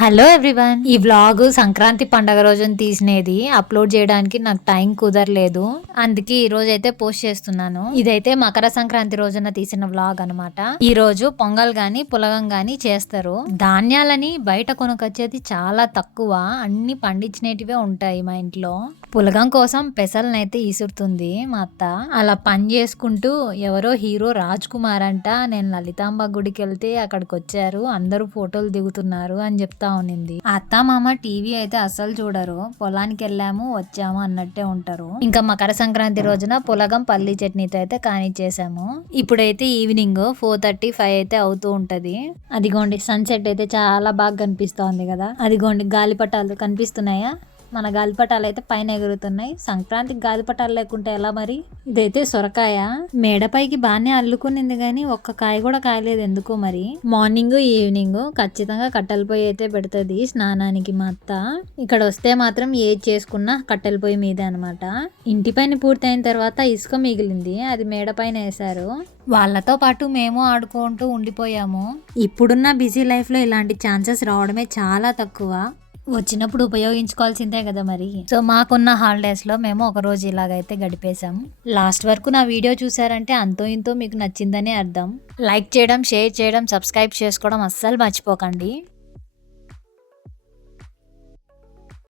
Hello everyone, ఈ vlog Sankranti పండగ రోజున తీసినది అప్లోడ్ చేయడానికి నాకు టైం కుదరలేదు. అందుకే ఈ రోజు అయితే పోస్ట్ చేస్తున్నాను. ఇదైతే మకర సంక్రాంతి రోజున తీసిన వ్లాగ్ అనమాట. ఈ రోజు పొంగల్ గాని పులగం గాని చేస్తారు. ధాన్యాలని బయట కొనుకొచ్చేది చాలా తక్కువ, అన్ని పండించినటివే ఉంటాయి మా ఇంట్లో. పులగం కోసం పెసలనైతే ఇసురుతుంది మా అత్త. అలా పని చేసుకుంటూ ఎవరో హీరో రాజ్ కుమార్ అంట నేను లలితాంబ గుడికి వెళ్తే అక్కడికి వచ్చారు, అందరూ ఫోటోలు దిగుతున్నారు అని చెప్తా ఉన్నింది. అత్త మామ టీవీ అయితే అస్సలు చూడరు, పొలానికి వెళ్ళాము వచ్చాము అన్నట్టే ఉంటారు. ఇంకా మకర సంక్రాంతి రోజున పులగం పల్లి చట్నీతో అయితే కానిచ్చేసాము. ఇప్పుడైతే ఈవినింగ్ 4:35 అయితే అవుతూ ఉంటది. అదిగోండి సన్సెట్ అయితే చాలా బాగా కనిపిస్తోంది కదా. అదిగోండి గాలిపటాలు కనిపిస్తున్నాయా, మన గాలిపటాలు అయితే పైన ఎగురుతున్నాయి. సంక్రాంతికి గాలిపటాలు లేకుంటే ఎలా మరి. ఇదైతే సొరకాయ మేడపైకి బాగానే అల్లుకునింది కానీ ఒక్క కాయ కూడా కాయలేదు ఎందుకో మరి. మార్నింగ్ ఈవినింగ్ ఖచ్చితంగా కట్టెల పొయ్యి అయితే పెడుతుంది స్నానానికి మా అత్త. ఇక్కడ వస్తే మాత్రం ఏది చేసుకున్నా కట్టెల పొయ్యి మీదే అనమాట. ఇంటి పైన పూర్తయిన తర్వాత ఇసుక మిగిలింది, అది మేడ పైన వేశారు. వాళ్ళతో పాటు మేము ఆడుకుంటూ ఉండిపోయాము. ఇప్పుడున్న బిజీ లైఫ్ లో ఇలాంటి ఛాన్సెస్ రావడమే చాలా తక్కువ. వచ్చినప్పుడు ఉపయోగించుకోవాల్సిందే కదా మరి. సో మాకున్న హాలిడేస్ లో మేము ఒక రోజు ఇలాగైతే గడిపేశాం. లాస్ట్ వరకు నా వీడియో చూసారంటే అంతో ఇంతో మీకు నచ్చిందని అర్థం. లైక్ చేయడం, షేర్ చేయడం, సబ్స్క్రైబ్ చేసుకోవడం అస్సలు మర్చిపోకండి.